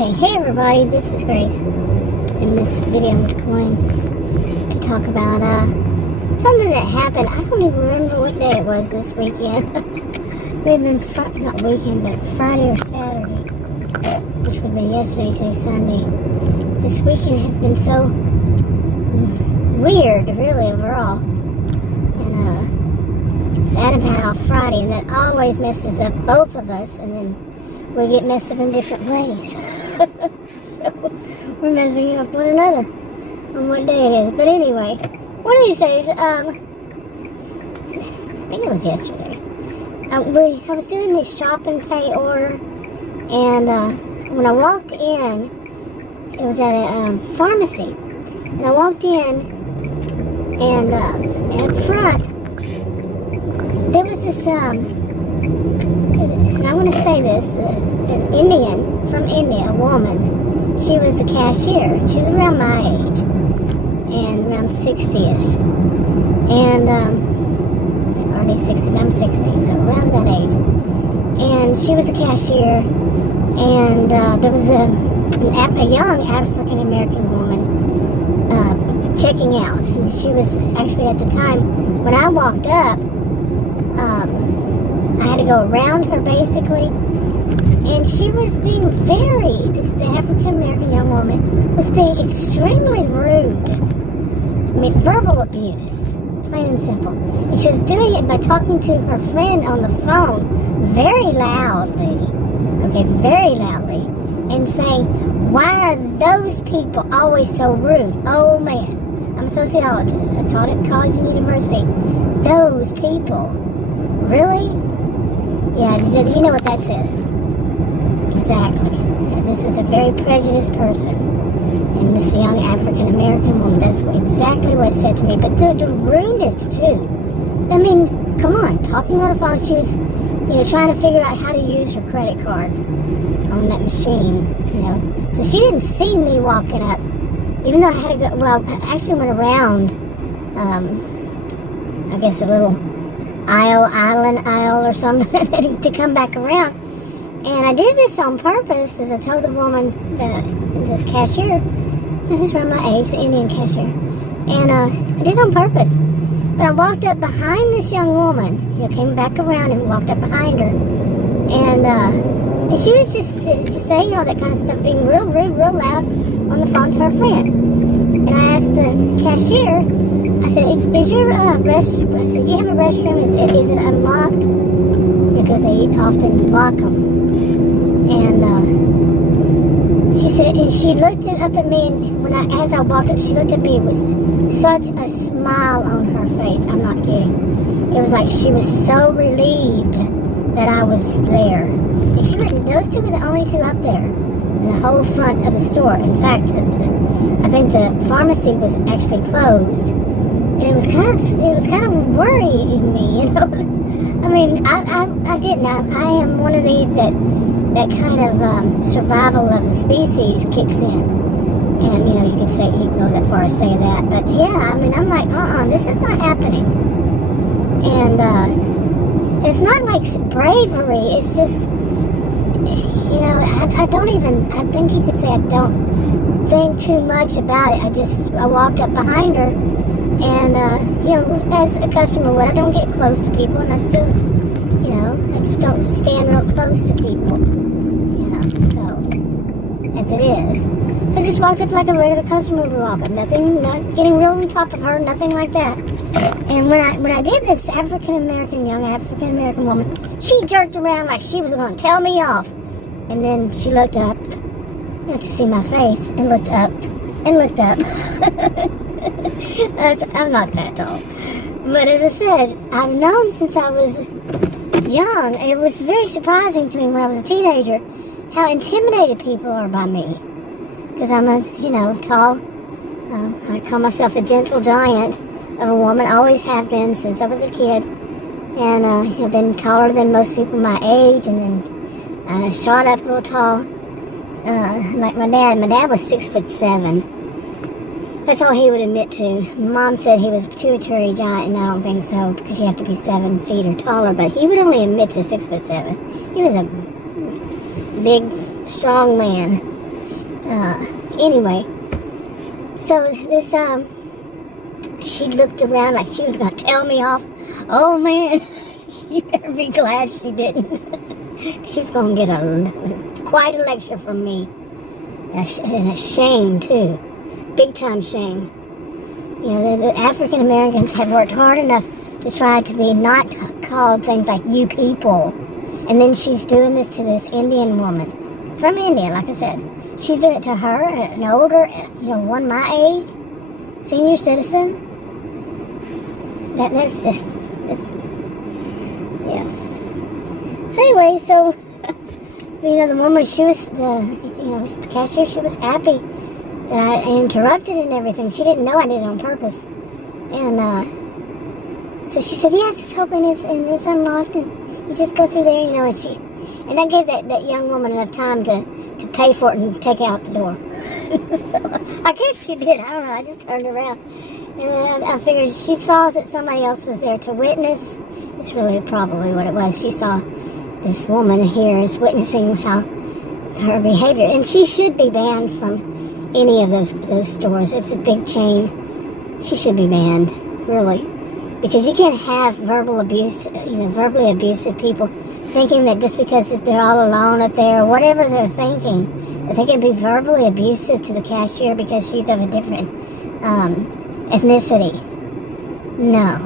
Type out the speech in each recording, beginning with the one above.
Okay, hey everybody, this is Grace. In this video I'm going to talk about something that happened. I don't even remember what day it was this weekend. Maybe not weekend, but Friday or Saturday, which would be yesterday, today, Sunday. This weekend has been so weird, really, overall. And it's Adam had off Friday, and that always messes up both of us, and then we get messed up in different ways. So we're messing up one another on what day it is. But anyway, one of these days, I think it was yesterday, I was doing this shop and pay order, and when I walked in, it was at a pharmacy, and I walked in, and at front, there was this, and I want to say this, an Indian from India, a woman. She was the cashier. She was around my age, and around 60ish, and early 60s. I'm 60, so around that age. And she was the cashier, and there was a young African American woman checking out, and she was actually at the time when I walked up. I had to go around her basically, and she was being the African-American young woman was being extremely rude. I mean, verbal abuse, plain and simple. And she was doing it by talking to her friend on the phone very loudly, and saying, "Why are those people always so rude? Oh man, I'm a sociologist. I taught at college and university. Those people. Really? Yeah, you know what that says. Exactly. Yeah, this is a very prejudiced person. And this young African-American woman, that's exactly what it said to me. But the rudeness, too. I mean, come on, talking on the phone, she was, trying to figure out how to use her credit card on that machine, So she didn't see me walking up, even though I had to go, well, I actually went around, I guess a little island aisle or something to come back around. And I did this on purpose, as I told the woman, the cashier, who's around my age, the Indian cashier. And I did it on purpose. But I walked up behind this young woman, came back around and walked up behind her. And she was just saying all that kind of stuff, being real rude, real loud on the phone to her friend. And I asked the cashier, I said, "Is your restroom?" I said, "Do you have a restroom? Is it unlocked?" Because they often lock them. And she said, and she looked up at me, and as I walked up, she looked at me with such a smile on her face. I'm not kidding. It was like she was so relieved that I was there. And those two were the only two up there in the whole front of the store. In fact, I think the pharmacy was actually closed. And it was kind of worrying me, I mean, I am one of these that kind of survival of the species kicks in. And, you could say, you go that far as say that. But yeah, I mean, I'm like, this is not happening. And it's not like bravery, it's just, I think you could say I don't think too much about it. I walked up behind her. And, as a customer would, I don't get close to people, and I still, I just don't stand real close to people, so, as it is. So I just walked up like a regular customer would walk up, not getting real on top of her, nothing like that. And when I did this, young African-American woman, she jerked around like she was going to tell me off. And then she looked up, to see my face, and looked up. I'm not that tall. But as I said, I've known since I was young. It was very surprising to me when I was a teenager how intimidated people are by me. Because I'm a, tall, I call myself a gentle giant of a woman. Always have been since I was a kid. And I've been taller than most people my age. And then I shot up real tall. Like my dad. My dad was 6'7". That's all he would admit to. Mom said he was a pituitary giant, and I don't think so, because you have to be 7 feet or taller, but he would only admit to 6'7". He was a big, strong man. Anyway, so this, she looked around like she was going to tell me off. Oh, man, you better be glad she didn't. She was going to get quite a lecture from me. And a shame, too. Big time shame. You know, the African Americans have worked hard enough to try to be not called things like you people. And then she's doing this to this Indian woman from India, like I said. She's doing it to her, an older, one my age, senior citizen. That's just, yeah. So anyway, so, the woman, she was, the cashier, she was happy that I interrupted and everything. She didn't know I did it on purpose. And, so she said, yes, it's open, it's unlocked, and you just go through there, and that gave that young woman enough time to pay for it and take it out the door. So, I guess she did, I don't know, I just turned around. And I figured she saw that somebody else was there to witness. It's really probably what it was. She saw this woman here is witnessing how her behavior, and she should be banned from any of those stores. It's a big chain. She should be banned, really, because you can't have verbal abuse, verbally abusive people thinking that just because they're all alone up there, or whatever they're thinking, that they can be verbally abusive to the cashier because she's of a different ethnicity. No,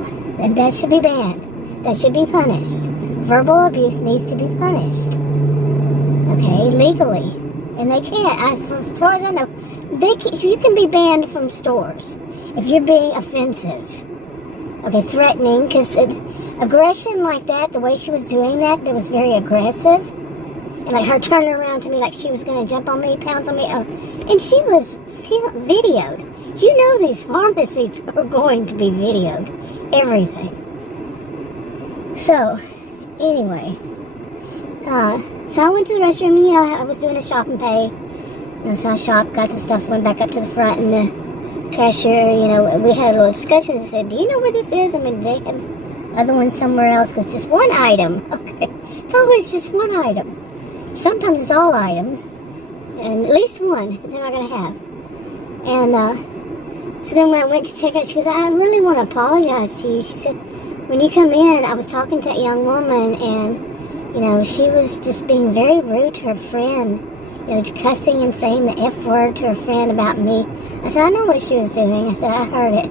that should be banned. That should be punished. Verbal abuse needs to be punished. Okay, legally. And they can't. As far as I know, you can be banned from stores if you're being offensive. Okay, threatening, because aggression like that, the way she was doing that was very aggressive. And like her turning around to me like she was going to jump on me, pounce on me. And she was videoed. You know these pharmacies are going to be videoed. Everything. So, anyway. So I went to the restroom and, I was doing a shop and pay. So I shopped, got the stuff, went back up to the front, and the cashier, we had a little discussion. I said, do you know where this is? I mean, do they have other ones somewhere else? Because just one item. Okay. It's always just one item. Sometimes it's all items. And at least one they're not going to have. And so then when I went to check out, she goes, I really want to apologize to you. She said, when you come in, I was talking to a young woman, and, she was just being very rude to her friend, cussing and saying the F word to her friend about me. I said, I know what she was doing. I said, I heard it.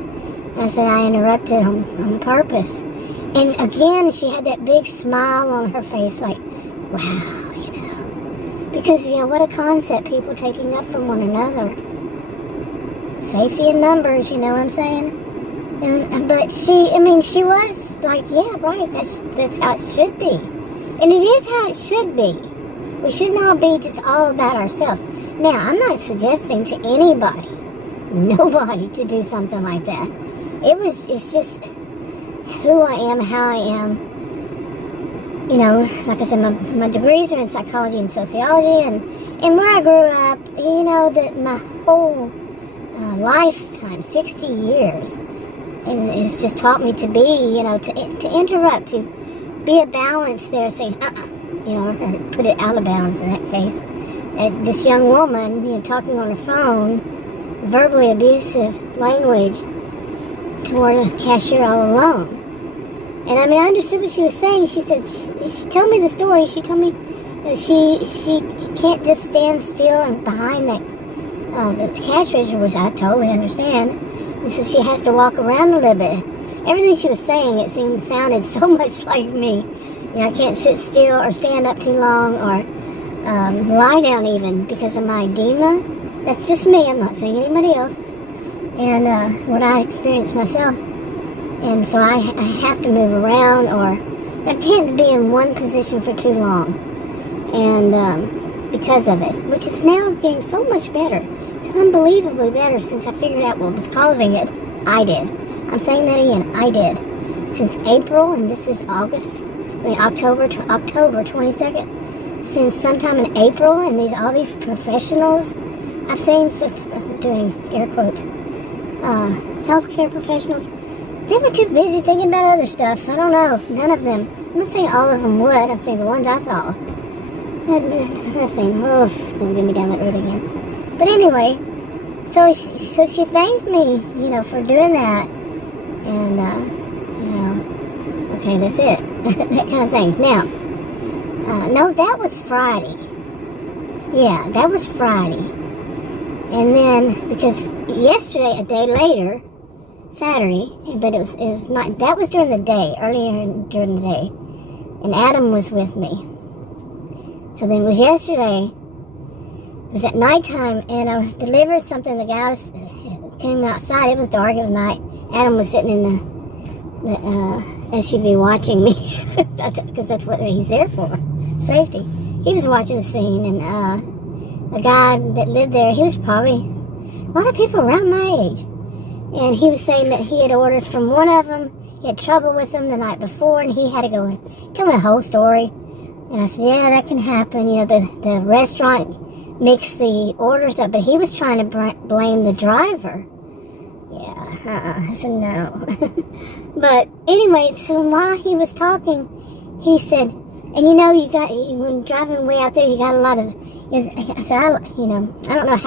I said, I interrupted on purpose. And again, she had that big smile on her face, like, wow, because, what a concept, people taking up from one another. Safety in numbers, you know what I'm saying? But she was like, yeah, right, that's how it should be. And it is how it should be. We should not be just all about ourselves. Now, I'm not suggesting to anybody, nobody, to do something like that. It's just who I am, how I am. Like I said, my degrees are in psychology and sociology, and where I grew up, that my whole lifetime, 60 years, it's just taught me to be, to interrupt, to be a balance there, saying, or put it out of bounds in that case. This young woman, talking on the phone, verbally abusive language toward a cashier all alone. And I understood what she was saying. She said, she told me the story. She told me that she can't just stand still and behind the cash register, which I totally understand. And so she has to walk around a little bit. Everything she was saying, sounded so much like me. I can't sit still or stand up too long or lie down even because of my edema. That's just me. I'm not saying anybody else. And what I experienced myself. And so I have to move around, or I can't be in one position for too long. And because of it, which is now getting so much better. It's unbelievably better since I figured out what was causing it. I did. I'm saying that again. I did. Since April, and this is October 22nd. Since sometime in April, and all these professionals, I've seen, doing air quotes, healthcare professionals, they were too busy thinking about other stuff. I don't know. None of them. I'm not saying all of them would. I'm saying the ones I saw. Another thing. Don't get me down that road again. But anyway, so she thanked me, for doing that. And, okay, that's it. That kind of thing. Now, no, that was Friday. Yeah, that was Friday. And then, because yesterday, a day later, Saturday, but it was not, that was during the day, earlier during the day. And Adam was with me. So then it was yesterday, it was at nighttime, and I delivered something. The guy came outside, it was dark, it was night. Adam was sitting in the SUV watching me, because that's what he's there for, safety. He was watching the scene, and the guy that lived there, he was probably a lot of people around my age. And he was saying that he had ordered from one of them, he had trouble with them the night before, and he had to go and tell me the whole story. And I said, yeah, that can happen. The restaurant mixed the orders up, but he was trying to blame the driver. Yeah, I said no. But anyway, so while he was talking, he said, and when driving way out there, you got a lot of, I said, I don't know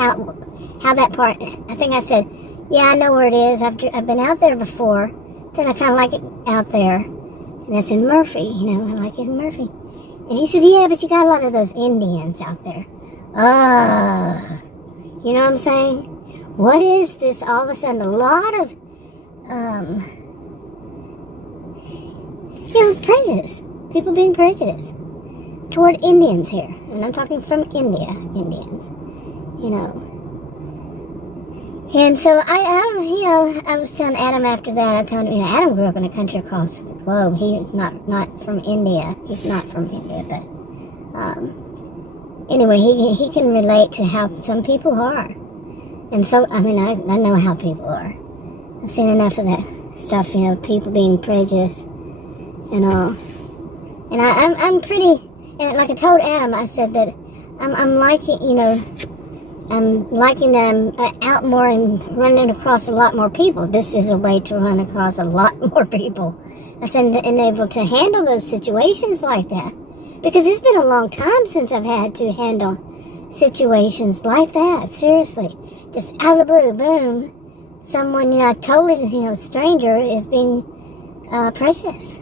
how that part, I think I said, yeah, I know where it is. I've been out there before. Said I kind of like it out there. And that's in Murphy, I like it in Murphy. And he said, yeah, but you got a lot of those Indians out there. You know what I'm saying? What is this all of a sudden? A lot of, prejudice. People being prejudiced toward Indians here. And I'm talking from India, Indians. And so I was telling Adam after that, I told him, Adam grew up in a country across the globe. He's not from India. He's not from India, but anyway, he can relate to how some people are. And so, I know how people are. I've seen enough of that stuff, people being prejudiced and all. And I'm pretty, and like I told Adam, I said that I'm liking, I'm liking that I'm out more and running across a lot more people. This is a way to run across a lot more people. I said, and able to handle those situations like that. Because it's been a long time since I've had to handle situations like that. Seriously. Just out of the blue, boom. Someone, totally, stranger is being prejudiced.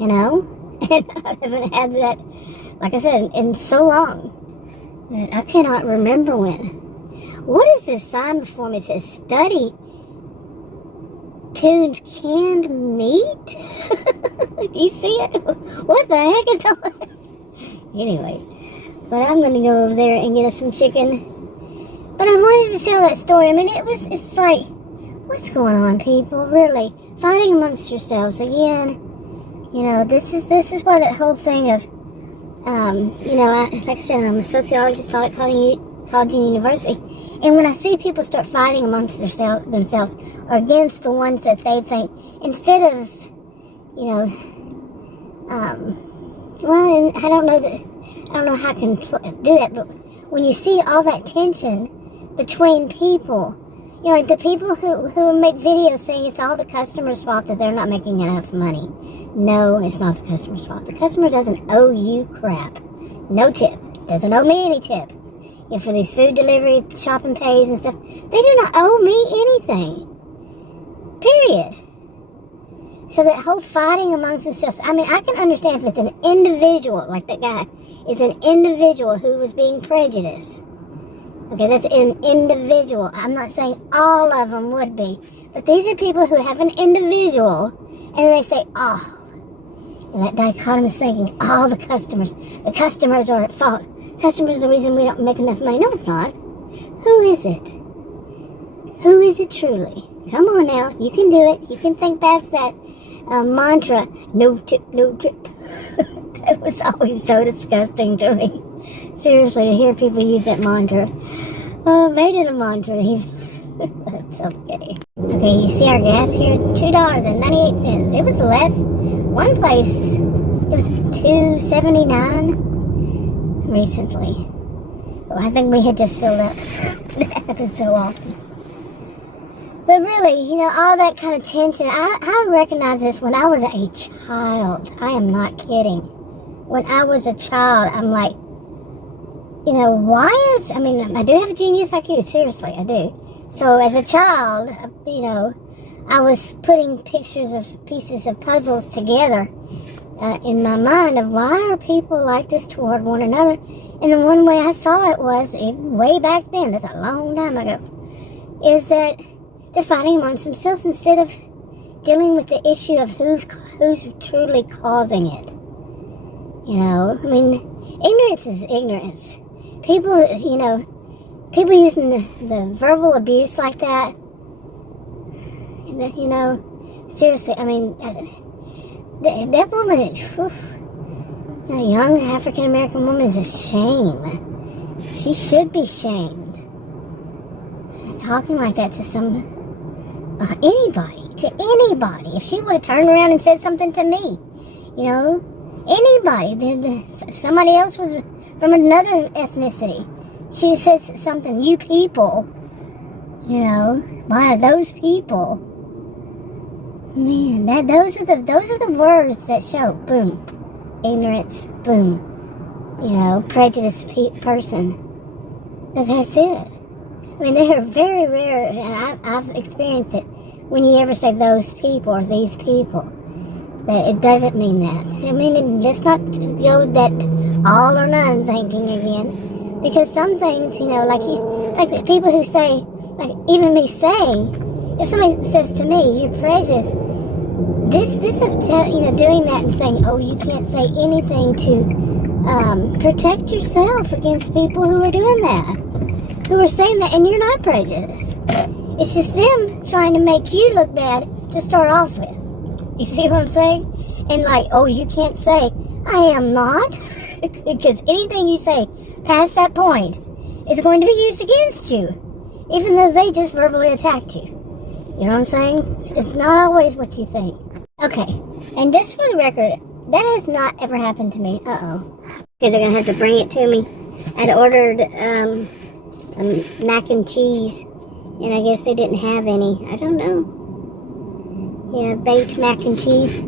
And I haven't had that, like I said, in so long. I cannot remember when. What is this sign before me? It says, study tunes canned meat? Do you see it? What the heck is that? Anyway, but I'm going to go over there and get us some chicken. But I wanted to tell that story. It's like, what's going on, people? Really? Fighting amongst yourselves again. This is why that whole thing of, like I said, I'm a sociologist, taught at college and university. And when I see people start fighting amongst themselves or against the ones that they think, instead of, well, I don't know how I can do that, but when you see all that tension between people, like the people who make videos saying it's all the customer's fault that they're not making enough money. No, it's not the customer's fault. The customer doesn't owe you crap. No tip. Doesn't owe me any tip. For these food delivery, shopping pays and stuff, they do not owe me anything. Period. So that whole fighting amongst themselves, I can understand if it's an individual, like that guy is an individual who was being prejudiced. Okay, that's an individual. I'm not saying all of them would be. But these are people who have an individual, and they say, and that dichotomous thinking, the customers are at fault. Customers are the reason we don't make enough money. No, it's not. Who is it? Who is it truly? Come on now, you can do it. You can think past that mantra, no tip, no trip. That was always so disgusting to me. Seriously, to hear people use that mantra. Made it a mantra. That's okay. Okay, you see our gas here? $2.98. It was less. One place, it was $2.79 recently. So I think we had just filled up. That happens so often. But really, all that kind of tension, I recognized this when I was a child. I am not kidding. When I was a child, I'm like, you know, I mean, I do have a genius IQ, seriously, I do. So as a child, you know, I was putting pieces of puzzles together in my mind of why are people like this toward one another. And the one way I saw it was, way back then, that's a long time ago, is that they're fighting amongst themselves instead of dealing with the issue of who's truly causing it. You know, I mean, ignorance is ignorance. People, you know, people using the verbal abuse like that, you know, seriously, I mean, that woman, a young African-American woman, is a shame. She should be shamed. Talking like that to anybody. If she would have turned around and said something to me, you know, anybody, if somebody else was from another ethnicity, she said something, you people, you know, why are those people? Man, those are the words that show, boom, ignorance, boom, you know, prejudiced person. That's it. I mean, they are very rare, and I've experienced it. When you ever say those people or these people, that it doesn't mean that. I mean, let's not go that all or none thinking again, because some things, you know, like people who say, like even me saying, if somebody says to me, "You're prejudiced," this of you know, doing that and saying, "Oh, you can't say anything to protect yourself against people who are doing that, who are saying that," and you're not prejudiced. It's just them trying to make you look bad to start off with. You see what I'm saying? And like, "Oh, you can't say I am not," because anything you say past that point is going to be used against you, even though they just verbally attacked you. You know what I'm saying? It's not always what you think. Okay, and just for the record, that has not ever happened to me. Okay, they're going to have to bring it to me. I'd ordered mac and cheese, and I guess they didn't have any. I don't know. Yeah, baked mac and cheese.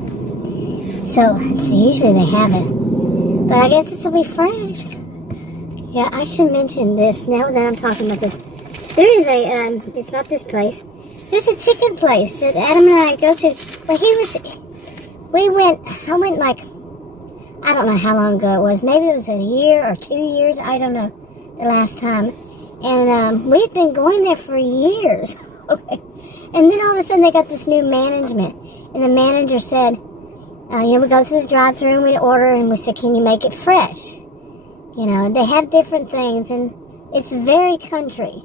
So usually they have it. But I guess this will be fresh. Yeah, I should mention this now that I'm talking about this. There is it's not this place. There's a chicken place that Adam and I go to. Well, I went like, I don't know how long ago it was. Maybe it was a year or 2 years. I don't know the last time. And we had been going there for years. Okay. And then all of a sudden they got this new management. And the manager said, we go through the drive-thru and we order, and we said, "Can you make it fresh?" You know, they have different things, and it's very country.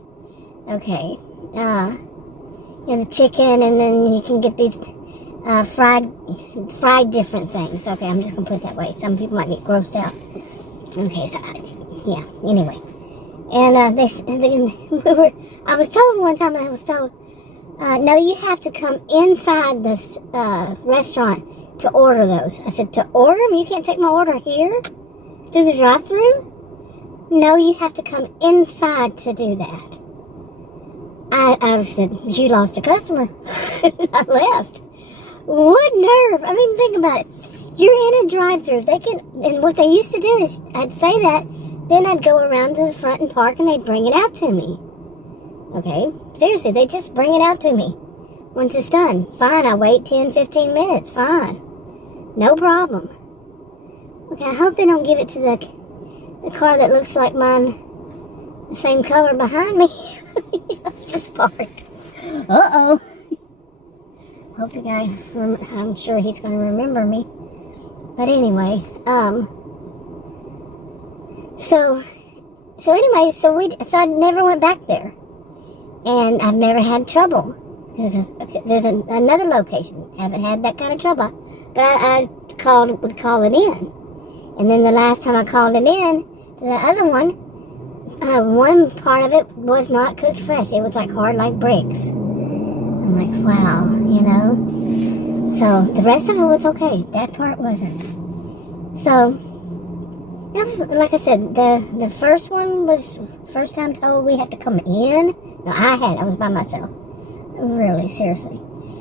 Okay. You know, the chicken, and then you can get these fried different things. Okay, I'm just going to put it that way. Some people might get grossed out. Okay, so, yeah, anyway. And I was told one time, no, you have to come inside this restaurant to order those. I said, to order them? You can't take my order here? Through the drive-thru? No, you have to come inside to do that. I said, you lost a customer. I left. What nerve? I mean, think about it. You're in a drive-thru. And what they used to do is, I'd say that, then I'd go around to the front and park, and they'd bring it out to me. Okay? Seriously, they just bring it out to me. Once it's done, fine, I wait 10, 15 minutes, fine. No problem. Okay, I hope they don't give it to the car that looks like mine, the same color behind me. Just parked. Uh-oh. Hope the guy, I'm sure he's going to remember me. But anyway, so I never went back there. And I've never had trouble. Because there's another location. Haven't had that kind of trouble. But I would call it in. And then the last time I called it in, the other one part of it was not cooked fresh. It was like hard like bricks. I'm like, wow, you know. So the rest of it was okay. That part wasn't. So that was, like I said, the first one was first time told we have to come in. No, I was by myself. Really, seriously.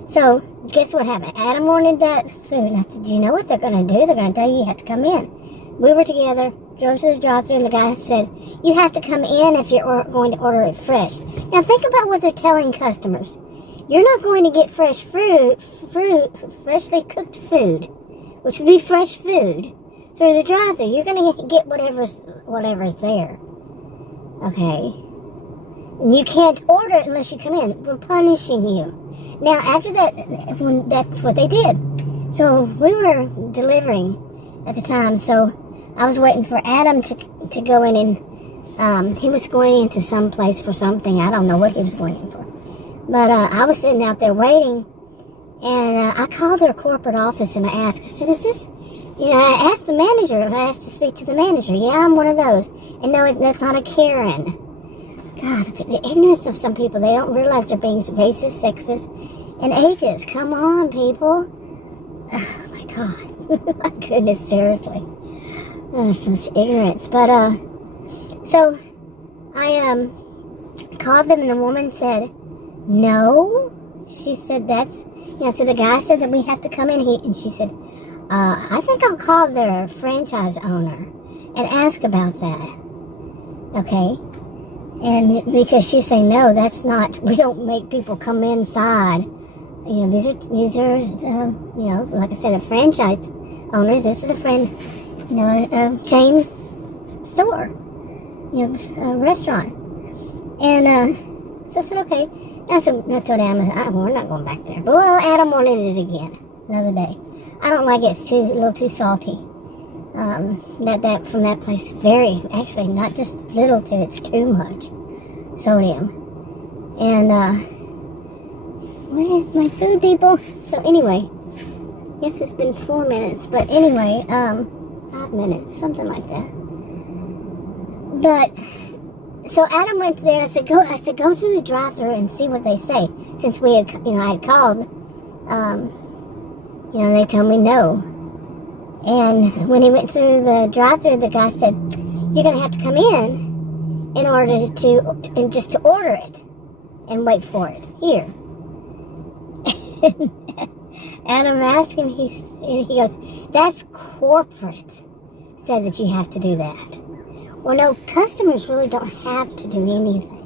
So guess what happened? Adam wanted that food. And I said, do you know what they're going to do? They're going to tell you have to come in. We were together. drove to the drive-thru, and the guy said, you have to come in if you're going to order it fresh. Now think about what they're telling customers. You're not going to get fresh fruit, freshly cooked food, which would be fresh food, through the drive-thru. You're going to get whatever's there. Okay? And you can't order it unless you come in. We're punishing you. Now, after that, that's what they did. So we were delivering at the time, so I was waiting for Adam to go in, and he was going into some place for something. I don't know what he was going in for. But I was sitting out there waiting, and I called their corporate office, and I said, is this, I asked the manager, I asked to speak to the manager. Yeah, I'm one of those. And no, that's not a Karen. God, the ignorance of some people, they don't realize they're being racist, sexist, and ageist. Come on, people. Oh, my God. My goodness, seriously. Such ignorance. But, so, I, called them, and the woman said, no. She said, so the guy said that we have to come in, and she said, I think I'll call their franchise owner and ask about that. Okay? And because she's saying, no, that's not, we don't make people come inside. These are like I said, a franchise owners. This is a a chain store, a restaurant. And so I said, okay. I told Adam, we're not going back there. But well, Adam wanted it again another day. I don't like it. It's a little too salty. That from that place, actually not just little too, it's too much sodium. And where is my food, people? So anyway, yes, it's been 4 minutes, but anyway, 5 minutes, something like that. But so Adam went there. I said, go through the drive-thru and see what they say. Since we had, I had called, they told me no. And when he went through the drive-thru, the guy said, you're going to have to come in order to order it and wait for it here. Adam asked him, he goes, that's corporate said that you have to do that. Well, no, customers really don't have to do anything.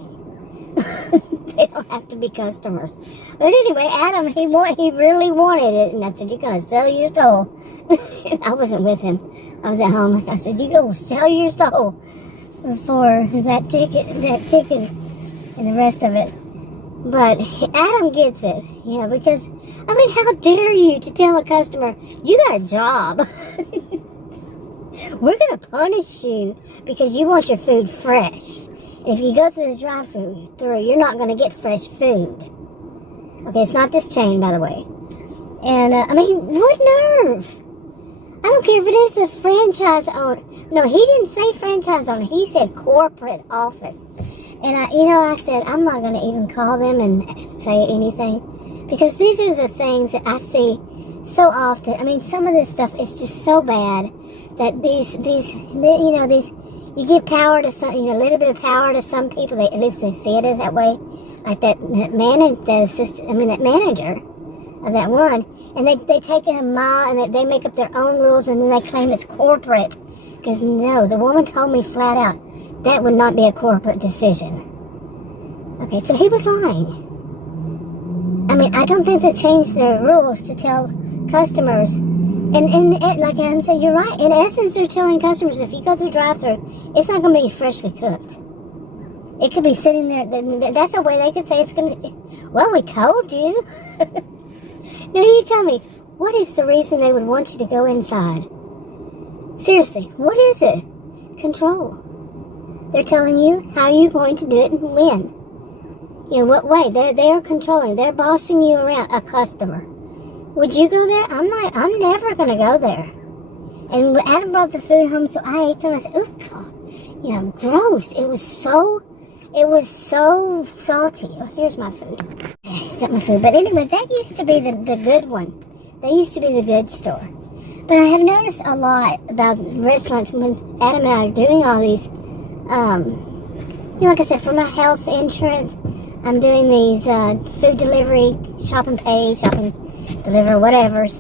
They don't have to be customers. But anyway, Adam, he really wanted it, and I said, you're going to sell your soul. I wasn't with him. I was at home. I said, you go sell your soul for that chicken and the rest of it. But Adam gets it, because, how dare you to tell a customer, you got a job. We're going to punish you because you want your food fresh. If you go through the drive-thru, you're not going to get fresh food. Okay, it's not this chain, by the way. And, what nerve? I don't care if it is a franchise owner. No, he didn't say franchise owner. He said corporate office. And, I said, I'm not going to even call them and say anything. Because these are the things that I see so often. Some of this stuff is just so bad that these you give power to some, a little bit of power to some people. At least they see it that way. Like that manager of that one, and they take it a mile, and they make up their own rules, and then they claim it's corporate. Because no, the woman told me flat out that would not be a corporate decision. Okay, so he was lying. I don't think they changed their rules to tell customers. And like I'm saying, you're right. In essence, they're telling customers, if you go through drive-thru, it's not going to be freshly cooked. It could be sitting there. That's a way they could say it's going to. Well, we told you. Now, you tell me, what is the reason they would want you to go inside? Seriously, what is it? Control. They're telling you how you're going to do it and when. What way? They're controlling. They're bossing you around. A customer. Would you go there? I'm never going to go there. And Adam brought the food home, so I ate some. I said, oh, God. Gross. It was so salty. Oh, here's my food. Got my food. But anyway, that used to be the good one. That used to be the good store. But I have noticed a lot about restaurants when Adam and I are doing all these, like I said, for my health insurance, I'm doing these food delivery, shop and pay, shop and deliver, whatever's.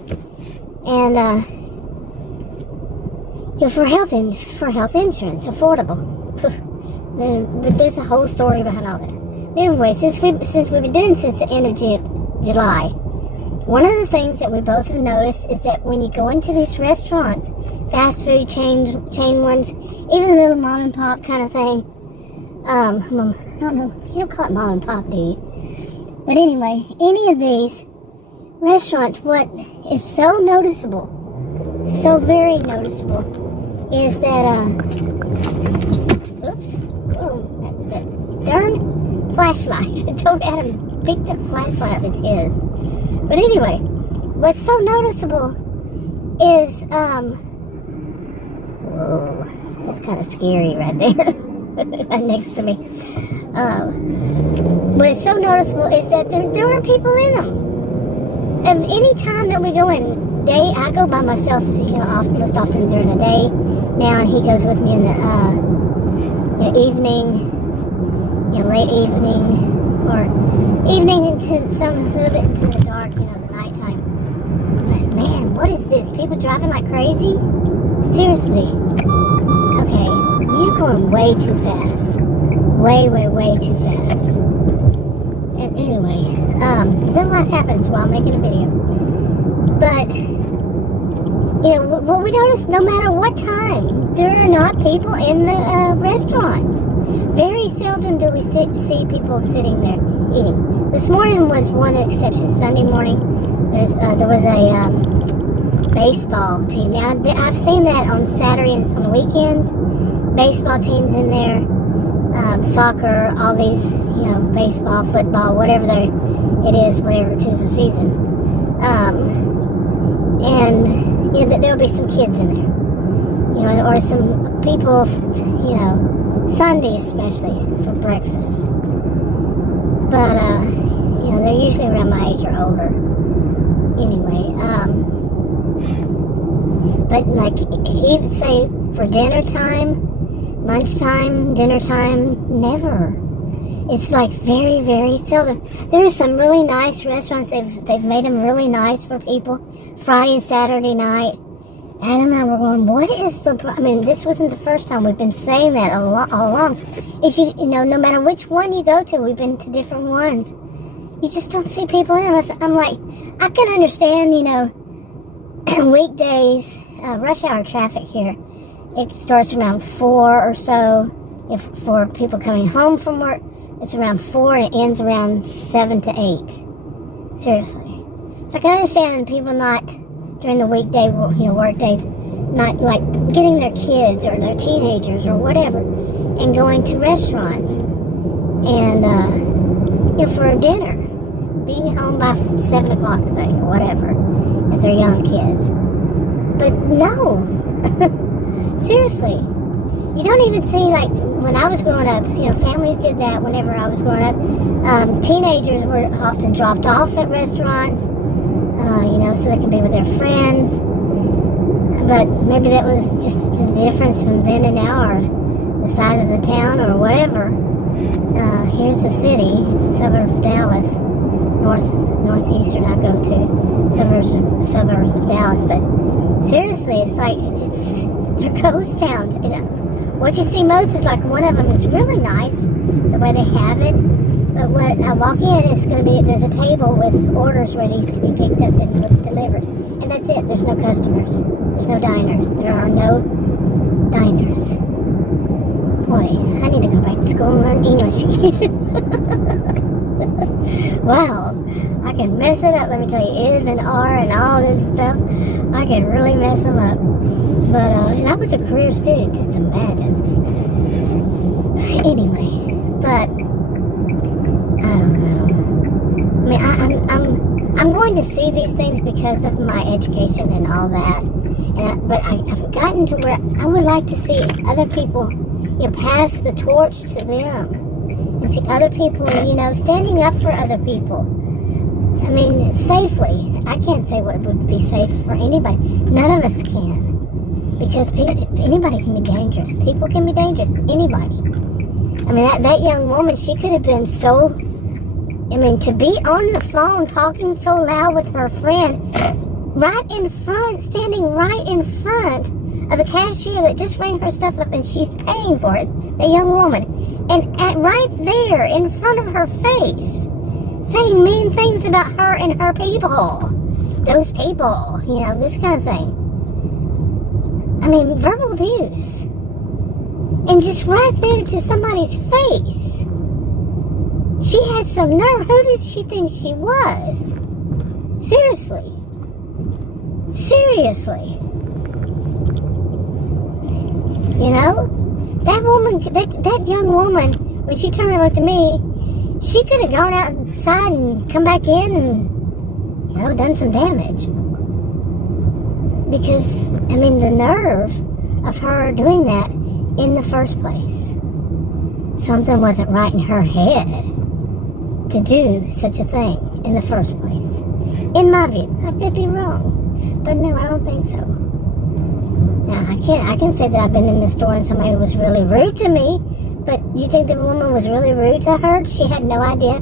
And for health insurance, affordable. But there's a whole story behind all that. Anyway, since we've been doing since the end of July, one of the things that we both have noticed is that when you go into these restaurants, fast food chain ones, even a little mom and pop kind of thing, I don't know, you don't call it mom and pop, do you? But anyway, any of these restaurants, what is so noticeable, so very noticeable, is that, that darn flashlight. I told Adam to pick that flashlight up, it's his. But anyway, what's so noticeable is, whoa, that's kind of scary right there, right next to me. What's so noticeable is that there are people in them. And any time that we go in, I go by myself, most often during the day. Now he goes with me in the evening, late evening, or evening into a little bit into the dark, the nighttime. But man, what is this? People driving like crazy? Seriously. Okay, you're going way too fast. Way, way, way too fast. And anyway, real life happens while making a video. But, what we notice, no matter what time, there are not people in the restaurants. Very seldom do we see people sitting there eating. This morning was one exception. Sunday morning, there was a baseball team. Now, I've seen that on Saturdays, on the weekends. Baseball teams in there, soccer, all these, baseball, football, whatever it is the season. And there'll be some kids in there, or some people, Sunday especially for breakfast. But they're usually around my age or older. Anyway, but like even say for dinner time, lunchtime, dinner time, never. It's like very, very seldom. There are some really nice restaurants. They've made them really nice for people. Friday and Saturday night. Adam and I were going, what is this wasn't the first time. We've been saying that all along. Is no matter which one you go to, we've been to different ones. You just don't see people in them. I'm like, I can understand, weekdays, rush hour traffic here. It starts around 4 or so. If for people coming home from work, it's around 4 and it ends around 7 to 8. Seriously. So I can understand people not during the weekday, work days, not like getting their kids or their teenagers or whatever and going to restaurants and for dinner, being home by 7 o'clock, say, or whatever, if they're young kids. But no, seriously, you don't even see, like, when I was growing up, families did that whenever I was growing up. Teenagers were often dropped off at restaurants, so they can be with their friends. But maybe that was just the difference from then and now, or the size of the town, or whatever. Here's the city, it's the suburb of Dallas, northeastern I go to, suburbs of Dallas. But seriously, it's like, they're ghost towns. What you see most is like one of them is really nice, the way they have it. But when I walk in, it's going to be, there's a table with orders ready to be picked up and delivered. And that's it. There's no customers. There's no diners. There are no diners. Boy, I need to go back to school and learn English again. Wow. I can mess it up. Let me tell you, is and are and all this stuff. I can really mess them up. But, and I was a career student, just imagine. Anyway, but I don't know. I'm going to see these things because of my education and all that. But I've gotten to where I would like to see other people, pass the torch to them. And see other people, standing up for other people. Safely. I can't say what would be safe for anybody. None of us can. Because anybody can be dangerous. People can be dangerous. Anybody. That young woman, she could have been so... to be on the phone talking so loud with her friend, right in front, standing right in front of the cashier that just rang her stuff up and she's paying for it, the young woman, and right there in front of her face, saying mean things about her and her people. Those people, this kind of thing. I mean, verbal abuse. And just right there to somebody's face. She had some nerve. Who did she think she was? Seriously. Seriously. That woman, that young woman, when she turned and looked at me, she could have gone outside and come back in and, done some damage. Because, the nerve of her doing that in the first place. Something wasn't right in her head to do such a thing in the first place. In my view. I could be wrong. But no, I don't think so. Now, I can say that I've been in the store and somebody was really rude to me, but you think the woman was really rude to her? She had no idea.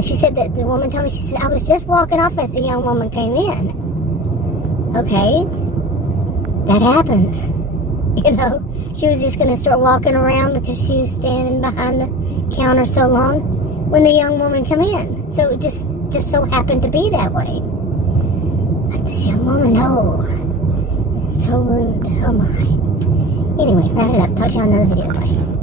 She said that the woman told me, she said, I was just walking off as the young woman came in. Okay. That happens. She was just going to start walking around because she was standing behind the counter so long when the young woman came in. So it just so happened to be that way. But this young woman, no. So rude. Oh my. Anyway, wrap it up. Talk to you on another video. Bye.